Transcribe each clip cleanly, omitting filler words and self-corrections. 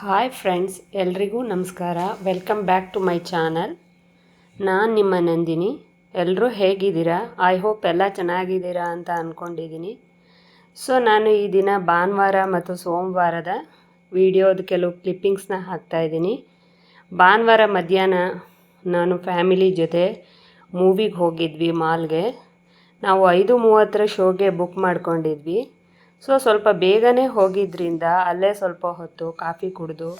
Hi friends, ಎಲ್ರಿಗೂ ನಮಸ್ಕಾರ. Welcome back to my channel. ನಾನು ನಿಮ್ಮ ನಂದಿನಿ. ಎಲ್ಲರೂ ಹೇಗಿದ್ದೀರಾ? ಐ ಹೋಪ್ ಎಲ್ಲ ಚೆನ್ನಾಗಿದ್ದೀರಾ ಅಂತ ಅಂದ್ಕೊಂಡಿದ್ದೀನಿ. ಸೊ ನಾನು ಈ ದಿನ ಭಾನುವಾರ ಮತ್ತು ಸೋಮವಾರದ ವಿಡಿಯೋದ ಕೆಲವು ಕ್ಲಿಪ್ಪಿಂಗ್ಸ್ನ ಹಾಕ್ತಾಯಿದ್ದೀನಿ. ಭಾನುವಾರ ಮಧ್ಯಾಹ್ನ ನಾನು ಫ್ಯಾಮಿಲಿ ಜೊತೆ ಮೂವಿಗೆ ಹೋಗಿದ್ವಿ, ಮಾಲ್ಗೆ. ನಾವು 5:30 ಶೋಗೆ ಬುಕ್ ಮಾಡ್ಕೊಂಡಿದ್ವಿ. ಸೊ ಸ್ವಲ್ಪ ಬೇಗನೆ ಹೋಗಿದ್ದರಿಂದ ಅಲ್ಲೇ ಸ್ವಲ್ಪ ಹೊತ್ತು ಕಾಫಿ ಕುಡಿದು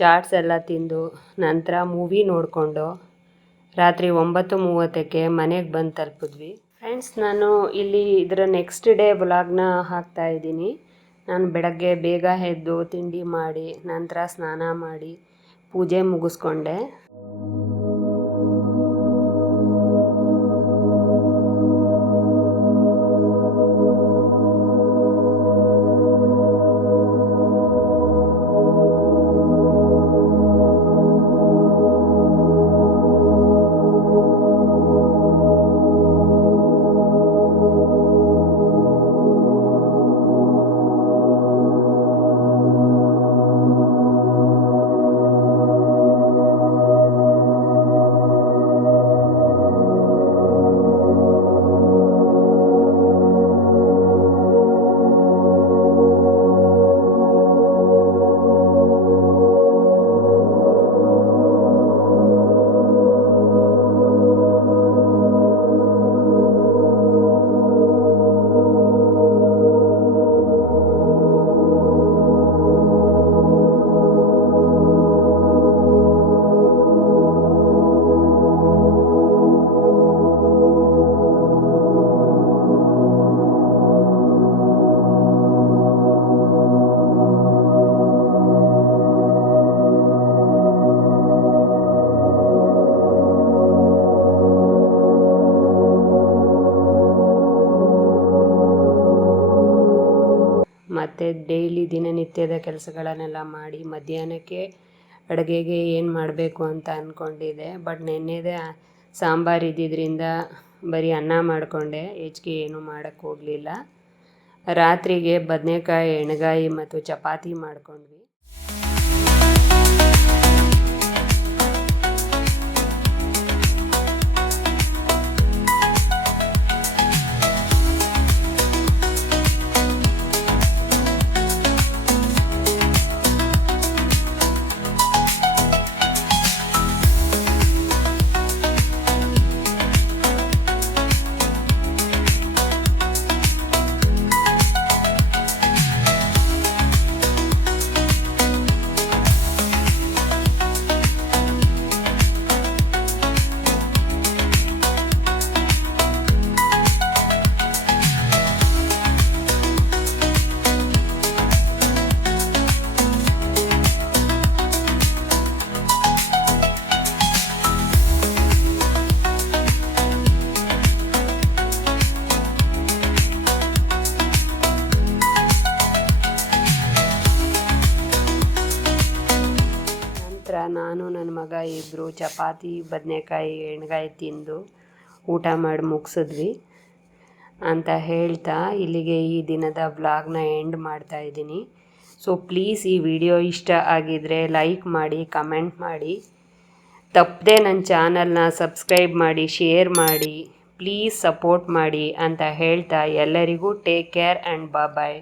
ಚಾಟ್ಸ್ ಎಲ್ಲ ತಿಂದು ನಂತರ ಮೂವಿ ನೋಡಿಕೊಂಡು ರಾತ್ರಿ 9:30ಕ್ಕೆ ಮನೆಗೆ ಬಂದು ತಲುಪಿದ್ವಿ. ಫ್ರೆಂಡ್ಸ್, ನಾನು ಇಲ್ಲಿ ಇದರ ನೆಕ್ಸ್ಟ್ ಡೇ ವ್ಲಾಗ್ನ ಹಾಕ್ತಾಯಿದ್ದೀನಿ. ನಾನು ಬೆಳಗ್ಗೆ ಬೇಗ ಎದ್ದು ತಿಂಡಿ ಮಾಡಿ ನಂತರ ಸ್ನಾನ ಮಾಡಿ ಪೂಜೆ ಮುಗಿಸ್ಕೊಂಡೆ. ಮತ್ತು ಡೈಲಿ ದಿನನಿತ್ಯದ ಕೆಲಸಗಳನ್ನೆಲ್ಲ ಮಾಡಿ ಮಧ್ಯಾಹ್ನಕ್ಕೆ ಅಡುಗೆಗೆ ಏನು ಮಾಡಬೇಕು ಅಂತ ಅಂದ್ಕೊಂಡಿದ್ದೆ. ಬಟ್ ನೆನ್ನೆದೇ ಸಾಂಬಾರು ಇದ್ದಿದ್ದರಿಂದ ಬರೀ ಅನ್ನ ಮಾಡಿಕೊಂಡೆ, ಹೆಚ್ಚಿಗೆ ಏನೂ ಮಾಡೋಕ್ಕೆ ಹೋಗಲಿಲ್ಲ. ರಾತ್ರಿಗೆ ಬದನೆಕಾಯಿ ಎಣ್ಗಾಯಿ ಮತ್ತು ಚಪಾತಿ ಮಾಡ್ಕೊಂಡ್ವಿ. ನಾನು ನನ್ನ ಮಗ ಇಬ್ಬರು ಚಪಾತಿ ಬದನೆಕಾಯಿ ಎಣ್ಗಾಯಿ ತಿಂದು ಊಟ ಮಾಡಿ ಮುಗಿಸಿದ್ವಿ ಅಂತ ಹೇಳ್ತಾ ಇಲ್ಲಿಗೆ ಈ ದಿನದ ವ್ಲಾಗ್ನ ಎಂಡ್ ಮಾಡ್ತಾಯಿದ್ದೀನಿ. ಸೊ ಪ್ಲೀಸ್ ಈ ವಿಡಿಯೋ ಇಷ್ಟ ಆಗಿದರೆ ಲೈಕ್ ಮಾಡಿ, ಕಮೆಂಟ್ ಮಾಡಿ, ತಪ್ಪದೆ ನನ್ನ ಚಾನಲ್ನ ಸಬ್ಸ್ಕ್ರೈಬ್ ಮಾಡಿ, ಶೇರ್ ಮಾಡಿ, ಪ್ಲೀಸ್ ಸಪೋರ್ಟ್ ಮಾಡಿ ಅಂತ ಹೇಳ್ತಾ ಎಲ್ಲರಿಗೂ ಟೇಕ್ ಕೇರ್ ಆ್ಯಂಡ್ ಬಾಯ್.